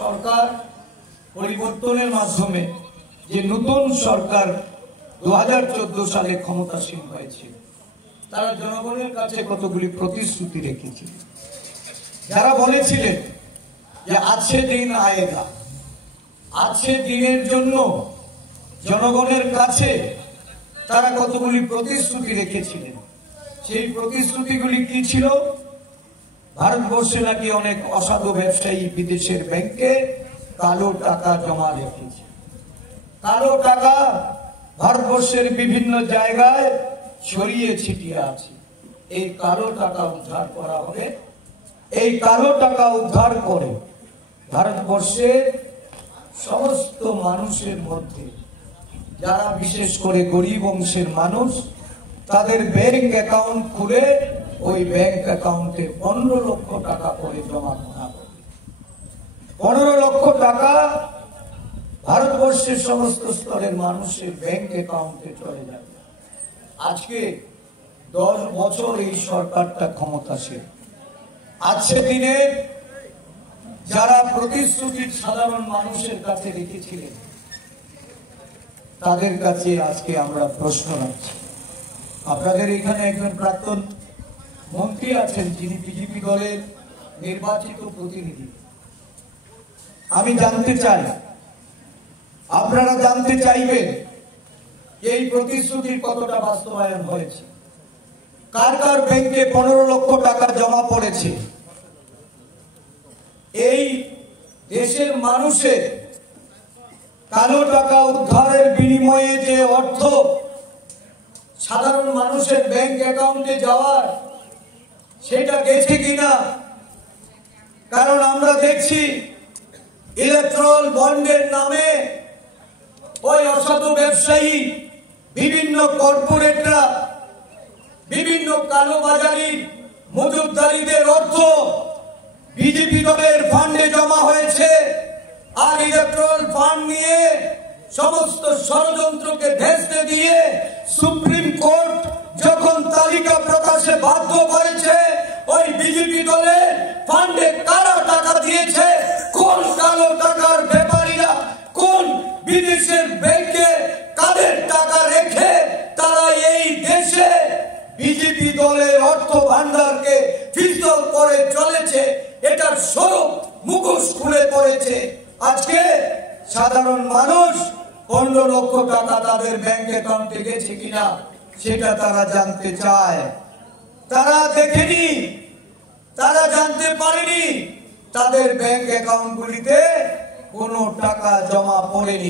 সরকার পরিবর্তনের মাধ্যমে যে নতুন সরকার 2014 সালে ক্ষমতাসীন হয়েছে, তারা জনগণের কাছে কতগুলি প্রতিশ্রুতি রেখেছিল। যারা বলেছিলেন যে আছে দিন আয়েগা, আছে দিনের জন্য জনগণের কাছে তারা কতগুলি প্রতিশ্রুতি রেখেছিলেন। সেই প্রতিশ্রুতিগুলি কি ছিল? ভারতবর্ষে নাকি অনেক অসাধু ব্যবসায়ী বিদেশের ব্যাংকে কালো টাকা জমা রেখেছে। কালো টাকা ভারতবর্ষের বিভিন্ন জায়গায় ছড়িয়ে ছিটিয়ে আছে। এই কালো টাকা উদ্ধার করা হবে। এই কালো টাকা উদ্ধার করে ভারতবর্ষের সমস্ত মানুষের মধ্যে, যারা বিশেষ করে গরিব অংশের মানুষ, তাদের ব্যাংক অ্যাকাউন্ট খুলে ওই ব্যাংক অ্যাকাউন্টে 15 লক্ষ টাকা করে জমা করা হবে। 15 লক্ষ টাকা ভারতবর্ষের সমস্ত স্তরের মানুষের ব্যাংক অ্যাকাউন্টে চলে যাবে। আজকে 10 বছর এই সরকারটা ক্ষমতাসীন আছে। দিনে যারা প্রতিশ্রুতি সাধারণ মানুষের কাছে রেখেছিলেন, তাদের কাছে আজকে আমরা প্রশ্ন রাখছি। আপনাদের এখানে একজন প্রাক্তন মন্ত্রী আছেন, যিনি বিজেপি দলের নির্বাচিত প্রতিনিধি। আমি জানতে চাই, আপনারা জানতে চাইবেন এই প্রতিশ্রুতির কতটা বাস্তবায়ন হয়েছে, কার কার ব্যাংকে 15 লক্ষ টাকা জমা পড়েছে। এই দেশের মানুষের কালো টাকা উদ্ধারের বিনিময়ে যে অর্থ সাধারণ মানুষের ব্যাংক অ্যাকাউন্টে যাওয়ার, সেটা গেছে কিনা? কারণ আমরা দেখছি ইলেকট্রাল বন্ডের নামে ওই অসাধু ব্যবসায়ী, বিভিন্ন কর্পোরেটরা, বিভিন্ন কালোবাজারি মজুতদারীদের অর্থ বিজেপি দলের ফান্ডে জমা হয়েছে। আর ইলেকট্রাল ফান্ড নিয়ে সমস্ত ষড়যন্ত্রকে ভেস্তে দিয়ে সুপ্রিম কোর্ট যখন তালিকা প্রকাশে বাধ্য করেছে, ওই বিজেপি দলের ফান্ডে কারা টাকা দিয়েছে, কোন কালো টাকার ব্যাপারীরা কোন বিদেশের ব্যাংকে কাদের টাকা রেখে তারা এই দেশে বিজেপি দলের অর্থ ভান্ডারকে ফিসল করে চলেছে, এটার স্বরূপ মুখোশ খুলে পড়েছে। আজকে সাধারণ মানুষ 15 লক্ষ টাকা তাদের ব্যাংক অ্যাকাউন্টে গেছে কিনা সেটা তারা জানতে চায়। তারা দেখেনি, তারা জানতে পারেনি তাদের ব্যাংক অ্যাকাউন্টগুলিতে কোনো টাকা জমা পড়েনি।